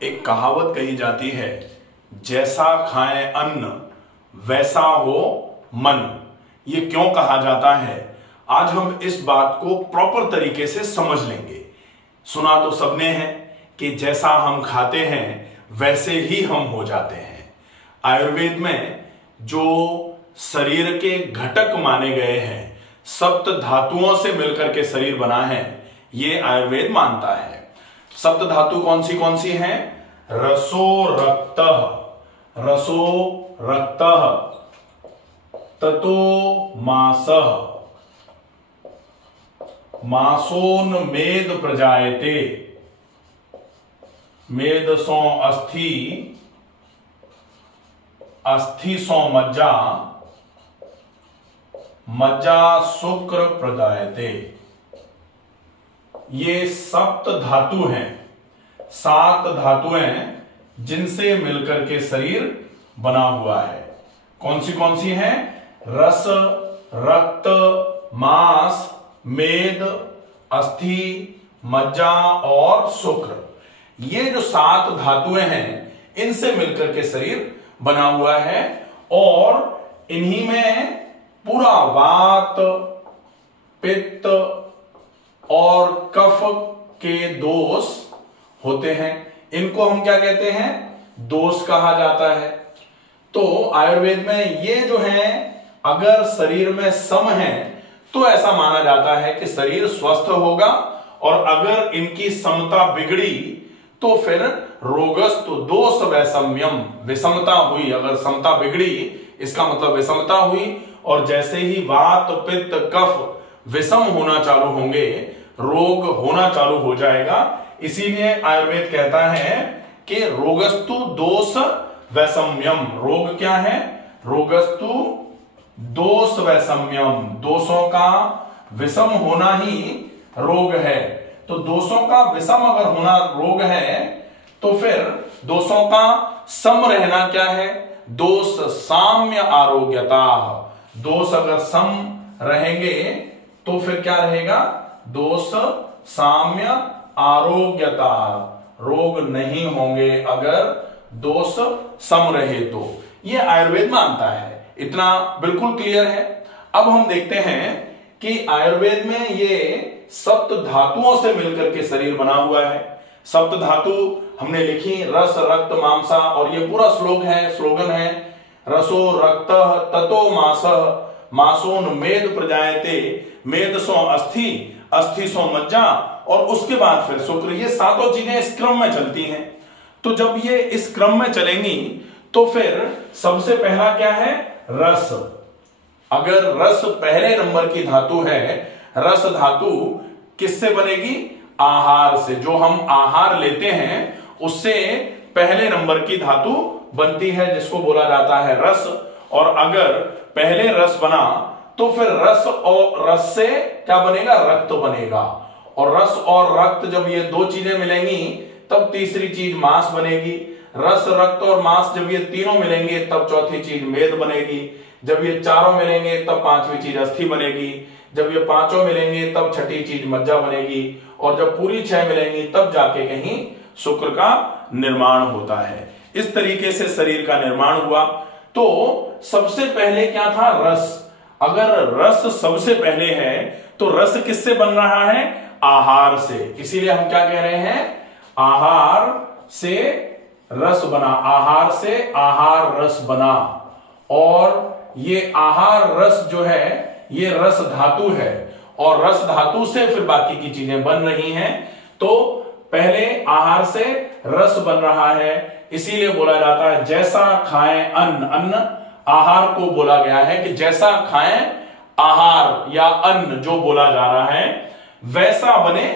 एक कहावत कही जाती है, जैसा खाएं अन्न वैसा हो मन। ये क्यों कहा जाता है, आज हम इस बात को प्रॉपर तरीके से समझ लेंगे। सुना तो सबने है कि जैसा हम खाते हैं वैसे ही हम हो जाते हैं। आयुर्वेद में जो शरीर के घटक माने गए हैं, सप्त धातुओं से मिलकर के शरीर बना है, ये आयुर्वेद मानता है। सप्त धातु कौन सी हैं? रसो रक्तः, ततो मासः, मासोन्मेद प्रजायते, मेद सो अस्थि, अस्थि सो मज्जा, मज्जा शुक्र प्रजायते। ये सप्त धातु हैं, 7 धातुएं जिनसे मिलकर के शरीर बना हुआ है। कौन सी हैं? रस, रक्त, मांस, मेद, अस्थि, मज्जा और शुक्र। ये जो 7 धातुएं हैं, इनसे मिलकर के शरीर बना हुआ है और इन्हीं में पूरा वात, पित्त और कफ के दोष होते हैं। इनको हम क्या कहते हैं? दोष कहा जाता है। तो आयुर्वेद में ये जो है, अगर शरीर में सम है तो ऐसा माना जाता है कि शरीर स्वस्थ होगा, और अगर इनकी समता बिगड़ी तो फिर रोगस्तु दोष वैषम्यम, विषमता हुई। अगर समता बिगड़ी इसका मतलब विषमता हुई, और जैसे ही वात, पित्त, कफ विषम होना चालू होंगे, रोग होना चालू हो जाएगा। इसीलिए आयुर्वेद कहता है कि रोगस्तु दोष वैषम्यम। रोग क्या है? रोगस्तु दोष वैषम्यम, दोषों का विषम होना ही रोग है। तो दोषों का विषम अगर होना रोग है, तो फिर दोषों का सम रहना क्या है? दोष साम्य आरोग्यता। दोष अगर सम रहेंगे तो फिर क्या रहेगा? दोष साम्य आरोग्यता, रोग नहीं होंगे अगर दोष सम रहे तो। ये आयुर्वेद मानता है। इतना बिल्कुल क्लियर है। अब हम देखते हैं कि आयुर्वेद में ये सप्त धातुओं से मिलकर के शरीर बना हुआ है। सप्त धातु हमने लिखी, रस, रक्त, मांसा, और ये पूरा स्लोगन है रसो रक्तः ततो मासः, मासोन्मेद प्रजायते, मेद सो अस्थि, अस्थि सो मज्जा, और उसके बाद फिर शुक्र। ये 7 चीजें इस क्रम में चलती हैं। तो जब ये इस क्रम में चलेंगी तो फिर सबसे पहला क्या है? रस। अगर रस पहले नंबर की धातु है, रस धातु किससे बनेगी? आहार से। जो हम आहार लेते हैं उससे पहले नंबर की धातु बनती है, जिसको बोला जाता है रस। और अगर पहले रस बना तो फिर रस और रस से क्या बनेगा? रक्त बनेगा। और रस और रक्त जब ये 2 चीजें मिलेंगी तब तीसरी चीज मांस बनेगी। रस, रक्त और मांस जब ये तीनों मिलेंगे तब चौथी चीज मेद बनेगी। जब ये चारों मिलेंगे तब 5वीं चीज अस्थि बनेगी। जब ये 5 मिलेंगे तब 6ठी चीज मज्जा बनेगी। और जब पूरी 6 मिलेंगी तब जाके कहीं शुक्र का निर्माण होता है। इस तरीके से शरीर का निर्माण हुआ। तो सबसे पहले क्या था? रस। अगर रस सबसे पहले है तो रस किससे बन रहा है? आहार से। इसीलिए हम क्या कह रहे हैं? आहार से रस बना, आहार से आहार रस बना। और ये आहार रस जो है ये रस धातु है, और रस धातु से फिर बाकी की चीजें बन रही हैं। तो पहले आहार से रस बन रहा है, इसीलिए बोला जाता है जैसा खाएं अन्न। अन्न आहार को बोला गया है कि जैसा खाएं आहार या अन्न जो बोला जा रहा है, वैसा बने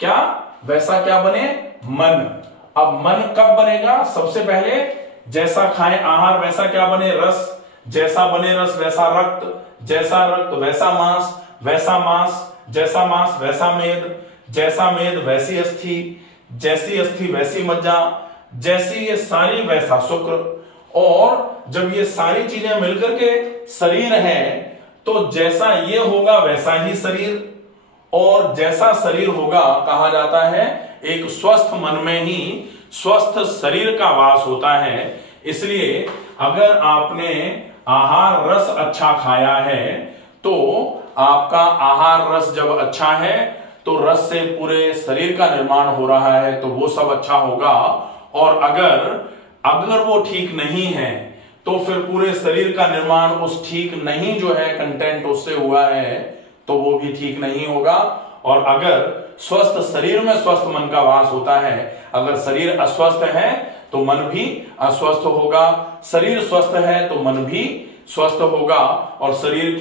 क्या? वैसा क्या बने? मन। अब मन कब बनेगा? सबसे पहले जैसा खाएं आहार वैसा क्या बने? रस। जैसा बने रस वैसा रक्त, जैसा रक्त वैसा मांस, वैसा मांस जैसा मांस वैसा मेद, जैसा मेद वैसी अस्थि, जैसी अस्थि वैसी मज्जा, जैसी ये सारी वैसा शुक्र। और जब ये सारी चीजें मिलकर के शरीर है तो जैसा ये होगा वैसा ही शरीर, और जैसा शरीर होगा कहा जाता है एक स्वस्थ मन में ही स्वस्थ शरीर का वास होता है। इसलिए अगर आपने आहार रस अच्छा खाया है तो आपका आहार रस जब अच्छा है तो रस से पूरे शरीर का निर्माण हो रहा है तो वो सब अच्छा होगा। और अगर वो ठीक नहीं है तो फिर पूरे शरीर का निर्माण उस ठीक नहीं जो है कंटेंट उससे हुआ है तो वो भी ठीक नहीं होगा। और अगर स्वस्थ शरीर में स्वस्थ मन का वास होता है, अगर शरीर अस्वस्थ है तो मन भी अस्वस्थ होगा, शरीर स्वस्थ है तो मन भी स्वस्थ होगा। और शरीर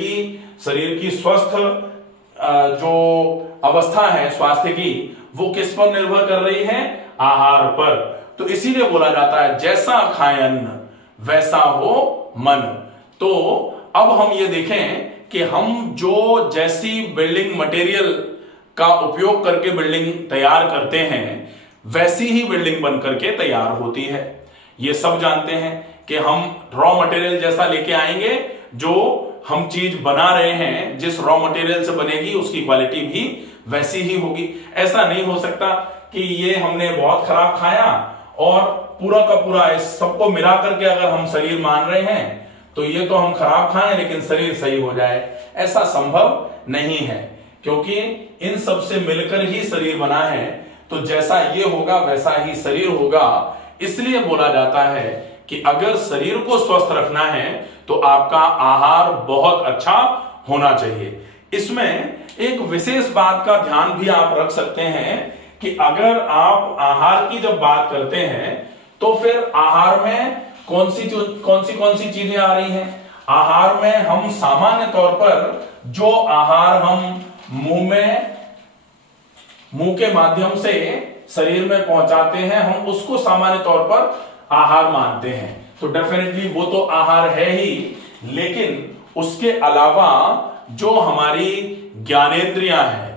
की स्वस्थ जो अवस्था है स्वास्थ्य की वो किस पर निर्भर कर रही है? आहार पर। तो इसीलिए बोला जाता है जैसा खाए अन्न वैसा हो मन। तो अब हम ये देखें कि हम जो जैसी बिल्डिंग मटेरियल का उपयोग करके बिल्डिंग तैयार करते हैं वैसी ही बिल्डिंग बन करके तैयार होती है। ये सब जानते हैं कि हम रॉ मटेरियल जैसा लेके आएंगे, जो हम चीज बना रहे हैं जिस रॉ मटेरियल से बनेगी उसकी क्वालिटी भी वैसी ही होगी। ऐसा नहीं हो सकता कि ये हमने बहुत खराब खाया और पूरा का पूरा इस सबको मिला करके अगर हम शरीर मान रहे हैं तो ये तो हम खराब खाएं लेकिन शरीर सही हो जाए, ऐसा संभव नहीं है। क्योंकि इन सब से मिलकर ही शरीर बना है, तो जैसा ये होगा वैसा ही शरीर होगा। इसलिए बोला जाता है कि अगर शरीर को स्वस्थ रखना है तो आपका आहार बहुत अच्छा होना चाहिए। इसमें एक विशेष बात का ध्यान भी आप रख सकते हैं कि अगर आप आहार की जब बात करते हैं तो फिर आहार में कौन सी चीजें आ रही हैं? आहार में हम सामान्य तौर पर जो आहार हम मुंह के माध्यम से शरीर में पहुंचाते हैं हम उसको सामान्य तौर पर आहार मानते हैं। तो डेफिनेटली वो तो आहार है ही, लेकिन उसके अलावा जो हमारी ज्ञानेंद्रियां हैं,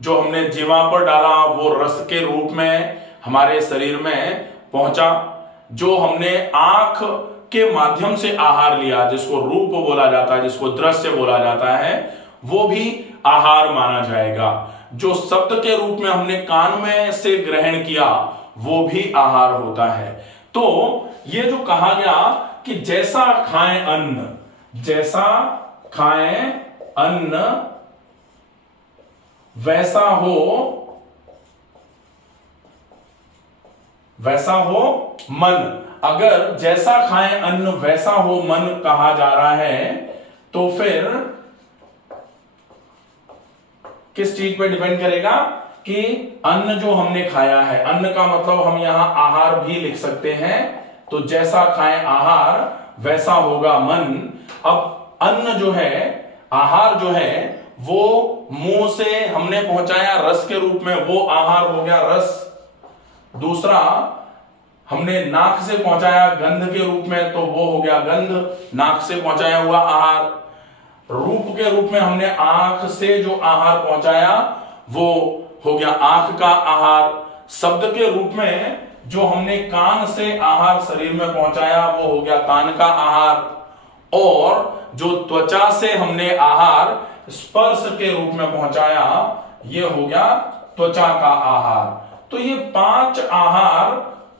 जो हमने जीवा पर डाला वो रस के रूप में हमारे शरीर में पहुंचा, जो हमने आंख के माध्यम से आहार लिया जिसको रूप बोला जाता है, जिसको दृश्य बोला जाता है, वो भी आहार माना जाएगा। जो शब्द के रूप में हमने कान में से ग्रहण किया वो भी आहार होता है। तो ये जो कहा गया कि जैसा खाएं अन्न, जैसा खाएं अन्न वैसा हो मन। अगर जैसा खाएं अन्न वैसा हो मन कहा जा रहा है तो फिर किस चीज पे डिपेंड करेगा कि अन्न जो हमने खाया है, अन्न का मतलब हम यहां आहार भी लिख सकते हैं। तो जैसा खाएं आहार वैसा होगा मन। अब अन्न जो है, आहार जो है वो मुंह से हमने पहुंचाया रस के रूप में, वो आहार हो गया रस। दूसरा हमने नाक से पहुंचाया गंध के रूप में तो वो हो गया गंध, नाक से पहुंचाया हुआ आहार। रूप के रूप में हमने आंख से जो आहार पहुंचाया वो हो गया आंख का आहार। शब्द के रूप में जो हमने कान से आहार शरीर में पहुंचाया वो हो गया कान का आहार। और जो त्वचा से हमने आहार स्पर्श के रूप में पहुंचाया ये हो गया त्वचा का आहार। तो ये 5 आहार,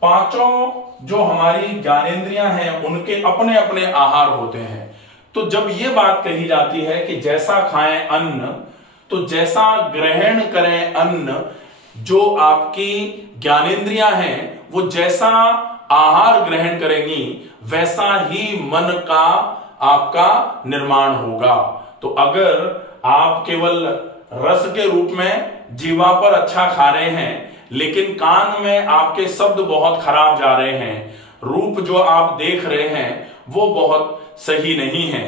पांचों जो हमारी ज्ञानेंद्रियां हैं उनके अपने अपने आहार होते हैं। तो जब ये बात कही जाती है कि जैसा खाएं अन्न, तो जैसा ग्रहण करें अन्न, जो आपकी ज्ञानेंद्रियां हैं वो जैसा आहार ग्रहण करेंगी वैसा ही मन का आपका निर्माण होगा। तो अगर आप केवल रस के रूप में जीवा पर अच्छा खा रहे हैं लेकिन कान में आपके शब्द बहुत खराब जा रहे हैं, रूप जो आप देख रहे हैं वो बहुत सही नहीं है,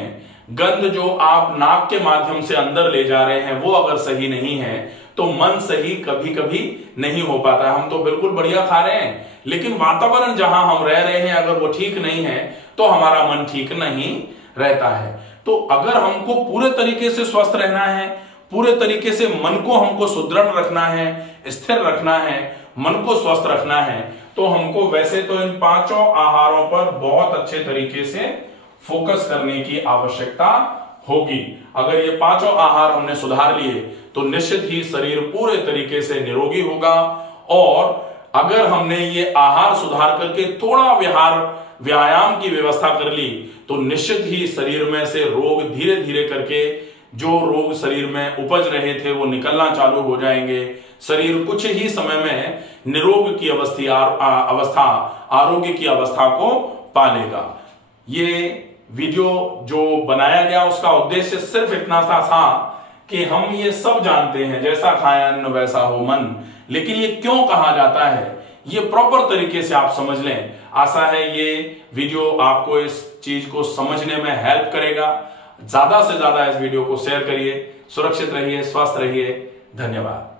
गंध जो आप नाक के माध्यम से अंदर ले जा रहे हैं वो अगर सही नहीं है तो मन सही कभी कभी नहीं हो पाता। हम तो बिल्कुल बढ़िया खा रहे हैं लेकिन वातावरण जहां हम रह रहे हैं अगर वो ठीक नहीं है तो हमारा मन ठीक नहीं रहता है। तो अगर हमको पूरे तरीके से स्वस्थ रहना है, पूरे तरीके से मन को हमको सुदृढ़ रखना है, स्थिर रखना है, मन को स्वस्थ रखना है, तो हमको वैसे तो इन 5 आहारों पर बहुत अच्छे तरीके से फोकस करने की आवश्यकता होगी। अगर ये 5 आहार हमने सुधार लिए तो निश्चित ही शरीर पूरे तरीके से निरोगी होगा। और अगर हमने ये आहार सुधार करके थोड़ा व्यायाम की व्यवस्था कर ली तो निश्चित ही शरीर में से रोग धीरे धीरे करके, जो रोग शरीर में उपज रहे थे वो निकलना चालू हो जाएंगे। शरीर कुछ ही समय में निरोग की अवस्था, आरोग्य की अवस्था को पालेगा। ये वीडियो जो बनाया गया उसका उद्देश्य सिर्फ इतना सा था कि हम ये सब जानते हैं, जैसा खाए अन्न वैसा हो मन, लेकिन ये क्यों कहा जाता है ये प्रॉपर तरीके से आप समझ लें। आशा है ये वीडियो आपको इस चीज को समझने में हेल्प करेगा। ज्यादा से ज्यादा इस वीडियो को शेयर करिए। सुरक्षित रहिए, स्वस्थ रहिए। धन्यवाद।